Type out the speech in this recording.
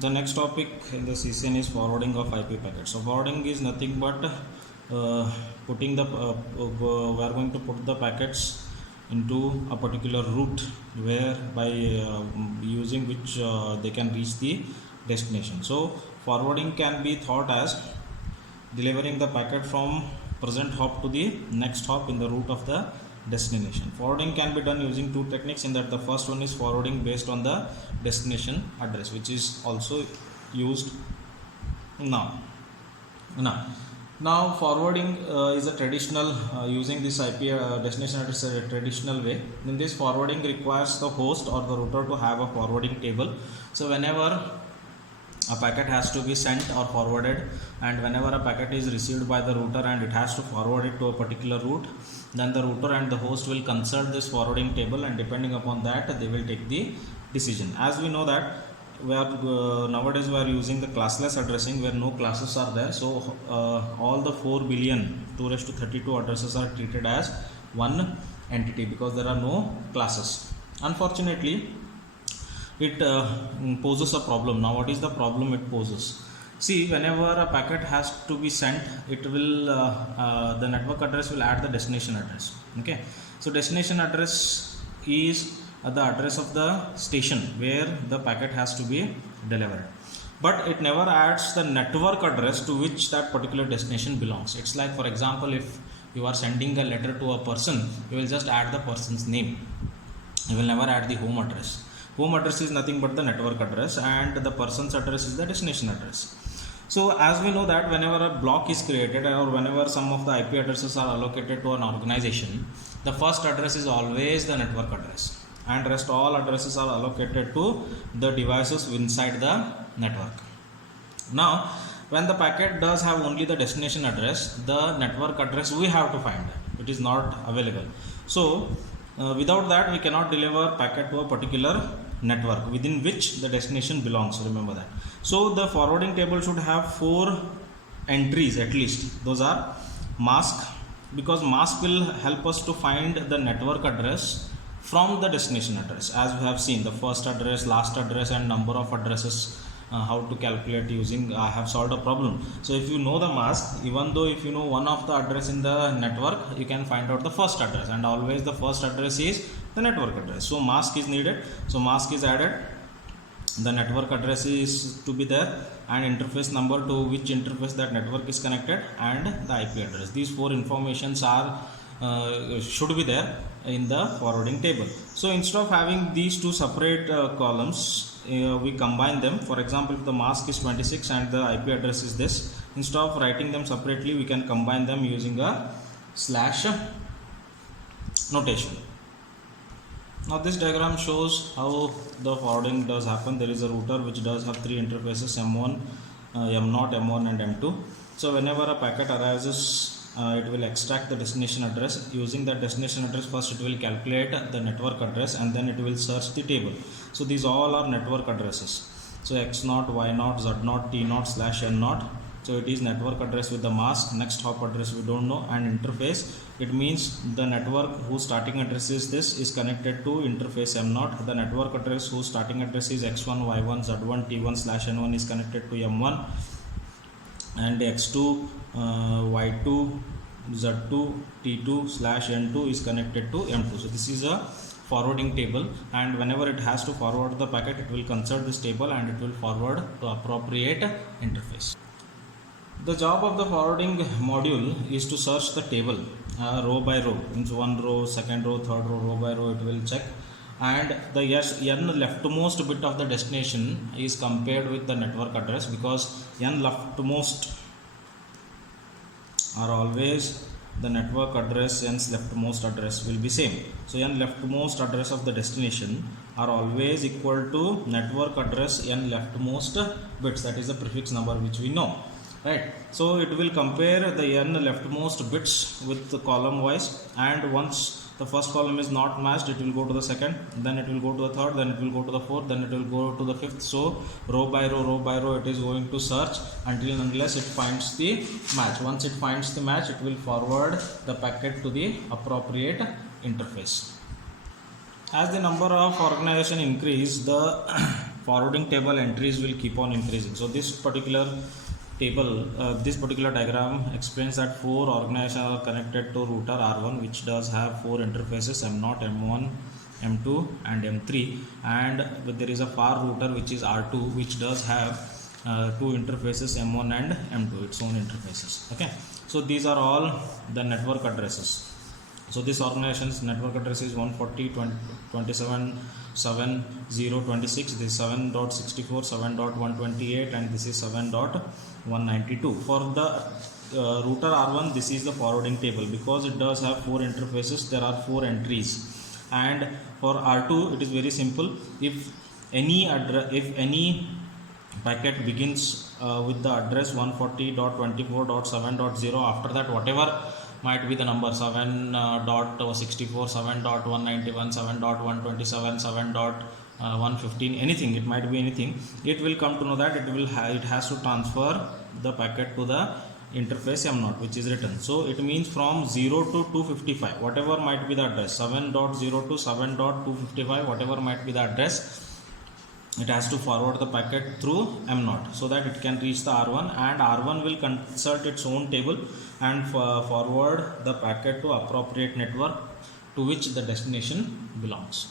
The next topic in the CCN is forwarding of IP packets. So forwarding is nothing but putting the we are going to put the packets into a particular route where by using which they can reach the destination. So forwarding can be thought as delivering the packet from present hop to the next hop in the route of the destination. Forwarding can be done using two techniques, in that the first one is forwarding based on the destination address, which is also used now. Now forwarding is a traditional using this IP destination address a traditional way. In this, forwarding requires the host or the router to have a forwarding table. So whenever a packet has to be sent or forwarded, and whenever a packet is received by the router and it has to forward it to a particular route, then the router and the host will consult this forwarding table, and depending upon that they will take the decision. As we know that we are nowadays we are using the classless addressing where no classes are there, so all the 4 billion 2^32 addresses are treated as one entity because there are no classes. Unfortunately, it poses a problem. Now what is the problem it poses? See, whenever a packet has to be sent, it will the network address will add the destination address. Okay, so destination address is the address of the station where the packet has to be delivered, but it never adds the network address to which that particular destination belongs. It's like, for example, if you are sending a letter to a person, you will just add the person's name. You will never add the home address. Home address is nothing but the network address, and the person's address is the destination address. So as we know that whenever a block is created or whenever some of the IP addresses are allocated to an organization, the first address is always the network address, and rest all addresses are allocated to the devices inside the network. Now when the packet does have only the destination address, the network address we have to find, it is not available. So without that we cannot deliver packet to a particular network within which the destination belongs. Remember that. So the forwarding table should have 4 entries at least. Those are mask, because mask will help us to find the network address from the destination address. As we have seen, the first address, last address, and number of addresses, how to calculate using I have solved a problem. So if you know the mask, even though if you know one of the address in the network, you can find out the first address, and always the first address is the network address. So mask is needed, so mask is added, the network address is to be there, and interface number to which interface that network is connected, and the IP address. These 4 informations are should be there in the forwarding table. So instead of having these 2 separate columns, we combine them. For example, if the mask is 26 and the IP address is this, instead of writing them separately, we can combine them using a slash notation. Now this diagram shows how the forwarding does happen. There is a router which does have 3 interfaces, M1, M0, M1 and M2. So whenever a packet arises, it will extract the destination address. Using that destination address, first it will calculate the network address, and then it will search the table. So these all are network addresses. So X0, Y0, Z0, T0, /N0. So it is network address with the mask. Next hop address we don't know, and interface, it means the network whose starting address is this is connected to interface M0. The network address whose starting address is X1, Y1, Z1, T1, /N1 is connected to M1, and X2, Y2, Z2, T2, /N2 is connected to M2. So this is a forwarding table, and whenever it has to forward the packet, it will consult this table and it will forward to appropriate interface. The job of the forwarding module is to search the table row by row, means one row, second row, third row by row it will check, and the n leftmost bit of the destination is compared with the network address, because n leftmost are always the network address, n's leftmost address will be same. So n leftmost address of the destination are always equal to network address n leftmost bits, that is the prefix number which we know, right? So it will compare the n leftmost bits with the column wise, and once the first column is not matched, it will go to the second, then it will go to the third, then it will go to the fourth, then it will go to the fifth. So row by row it is going to search until and unless it finds the match. Once it finds the match, it will forward the packet to the appropriate interface. As the number of organization increase, the forwarding table entries will keep on increasing. So this particular table, this particular diagram explains that 4 organizations are connected to router R1, which does have 4 interfaces, M0, M1, M2 and M3, and there is a far router which is R2, which does have 2 interfaces, M1 and M2, its own interfaces. Okay, so these are all the network addresses. So this organization's network address is 140.27.7.0.26, this is 7.64, 7.128 and this is 7.192. For the router R1, this is the forwarding table. Because it does have 4 interfaces, there are 4 entries. And for R2 it is very simple. If any packet begins with the address 140.24.7.0, after that whatever might be the number, 7.64, 7.191, 7.127, 7.115, anything, it might be anything, it will come to know that it has to transfer the packet to the interface M0, which is written. So it means from 0 to 255, whatever might be the address, 7.0 to 7.255, whatever might be the address, it has to forward the packet through M0 so that it can reach the R1, and R1 will consult its own table and forward the packet to appropriate network to which the destination belongs.